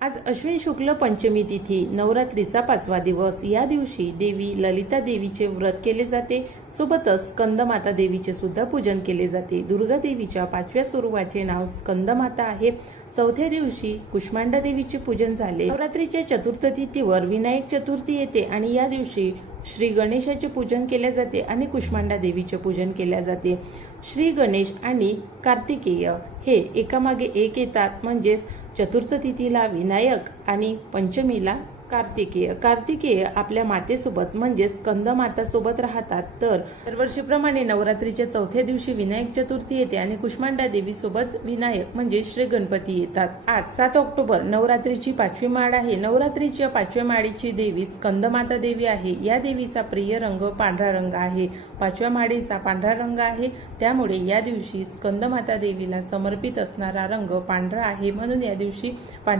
आज अश्विन शुक्ल पंचमी तिथी नवरात्रीचा 5वा दिवस। या दिवशी देवी ललिता देवीचे व्रत केले जाते, सोबतच स्कंदमाता देवीचे सुद्धा पूजन केले जाते। दुर्गा देवीच्या 5व्या स्वरूपाचे नाव स्कंदमाता आहे। चौथ्या दिवशी कुष्मांडा देवीचे पूजन झाले। नवरात्रीच्या चतुर्थ तिथीवर विनायक चतुर्थी येते आणि या दिवशी श्री गणेशाचे पूजन केले जाते आणि कुष्मांडा देवीचे पूजन केले जाते। श्री गणेश आणि कार्तिकेय हे एकामागे एक येतात, म्हणजेच चतुर्थ तिथीला विनायक आणि पंचमीला कार्तिकेय। कार्तिकेय आपल्या मातेसोबत म्हणजे स्कंदमाता सोबत राहतात। तर दरवर्षीप्रमाणे नवरात्रीच्या चौथ्या दिवशी विनायक चतुर्थी येते आणि कुष्मांडा देवी सोबत विनायक म्हणजे श्री गणपती येतात। आज 7 ऑक्टोबर नवरात्रीची 5वी माळ आहे। नवरात्रीच्या 5व्या माळेची देवी स्कंदमाता देवी आहे। या देवीचा प्रिय रंग पांढरा रंग आहे। 5व्या माळेचा पांढरा रंग आहे, त्यामुळे या दिवशी स्कंदमाता देवीला समर्पित असणारा रंग पांढरा आहे, म्हणून या दिवशी पांढरा